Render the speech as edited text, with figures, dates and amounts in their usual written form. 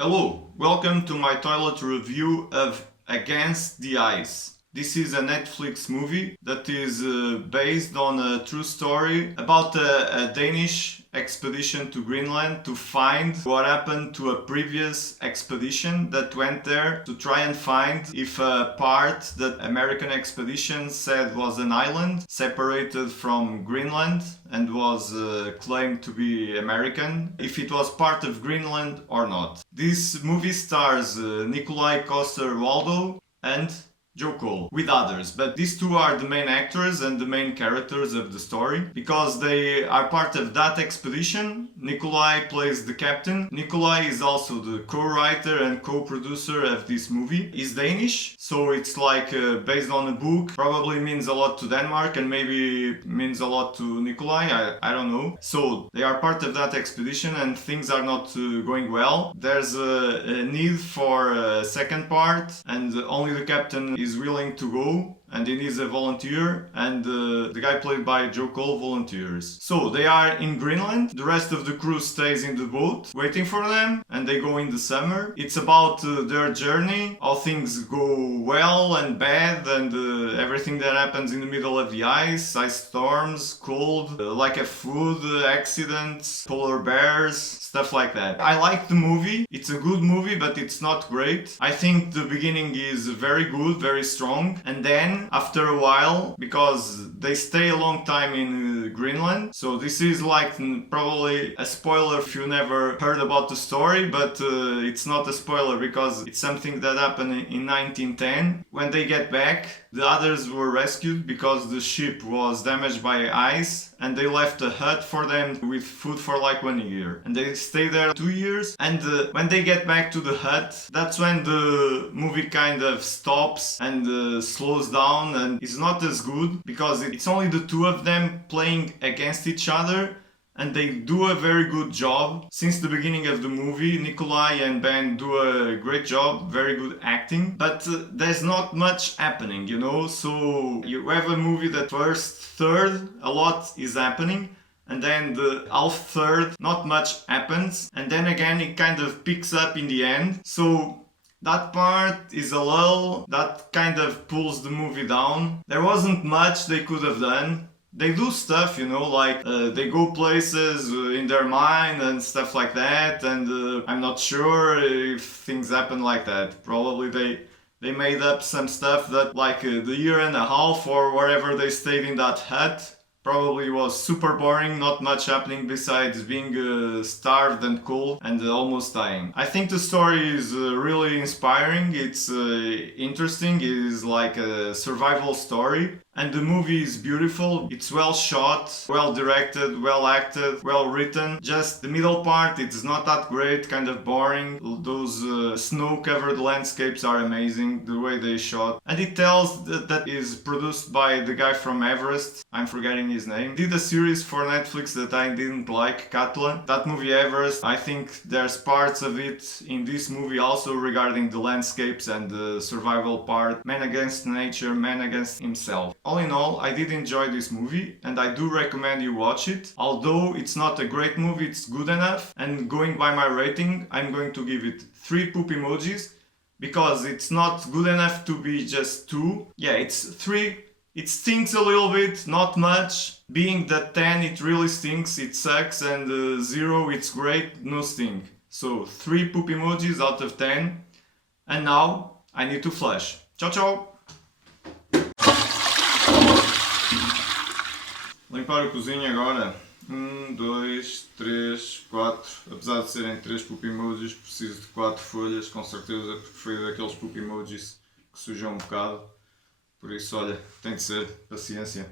Hello, welcome to my toilet review of Against the Ice. This is a Netflix movie that is based on a true story about a Danish expedition to Greenland to find what happened to a previous expedition that went there to try and find if a part that American expedition said was an island separated from Greenland and was claimed to be American, if it was part of Greenland or not. This movie stars Nikolaj Coster-Waldau and Joe Cole, with others, but these two are the main actors and the main characters of the story because they are part of that expedition. Nikolaj plays the captain. Nikolaj is also the co-writer and co-producer of this movie. He's Danish, so it's like based on a book. Probably means a lot to Denmark and maybe means a lot to Nikolaj, I don't know. So they are part of that expedition and things are not going well. There's a need for a second part and only the captain is willing to go and he needs a volunteer, and the guy played by Joe Cole volunteers. So they are in Greenland, the rest of the crew stays in the boat waiting for them and they go in the summer. It's about their journey, how things go well and bad and everything that happens in the middle of the ice storms, cold, lack of food, accidents, polar bears, stuff like that. I like the movie. It's a good movie, but it's not great. I think the beginning is very good, very strong, and then after a while, because they stay a long time in Greenland, so this is like probably a spoiler if you never heard about the story, but it's not a spoiler because it's something that happened in 1910. When they get back, the others were rescued because the ship was damaged by ice and they left a hut for them with food for like 1 year. And they stay there 2 years, and when they get back to the hut, that's when the movie kind of stops and slows down and is not as good because it's only the two of them playing against each other. And they do a very good job. Since the beginning of the movie, Nikolaj and Ben do a great job, very good acting. But there's not much happening, you know? So you have a movie that first third, a lot is happening. And then the half third, not much happens. And then again, it kind of picks up in the end. So that part is a lull, that kind of pulls the movie down. There wasn't much they could have done. They do stuff, you know, like they go places in their mind and stuff like that, and I'm not sure if things happen like that. Probably they made up some stuff that like the year and a half or wherever they stayed in that hut probably was super boring, not much happening besides being starved and cold and almost dying. I think the story is really inspiring, it's interesting, it is like a survival story. And the movie is beautiful, it's well shot, well directed, well acted, well written. Just the middle part, it's not that great, kind of boring. Those snow-covered landscapes are amazing, the way they shot. And it tells that is produced by the guy from Everest, I'm forgetting his name. Did a series for Netflix that I didn't like, Katla. That movie Everest, I think there's parts of it in this movie also regarding the landscapes and the survival part. Man against nature, man against himself. All in all, I did enjoy this movie and I do recommend you watch it. Although it's not a great movie, it's good enough. And going by my rating, I'm going to give it 3 poop emojis because it's not good enough to be just 2. Yeah, it's 3. It stinks a little bit, not much. Being that 10, it really stinks, it sucks, and 0, it's great, no stink. So 3 poop emojis out of 10. And now I need to flush. Ciao, ciao! Limpar a cozinha agora. 1, 2, 3, 4. Apesar de serem 3 poop emojis, preciso de 4 folhas, com certeza, porque foi daqueles poop emojis que sujam um bocado. Por isso, olha, tem de ser paciência.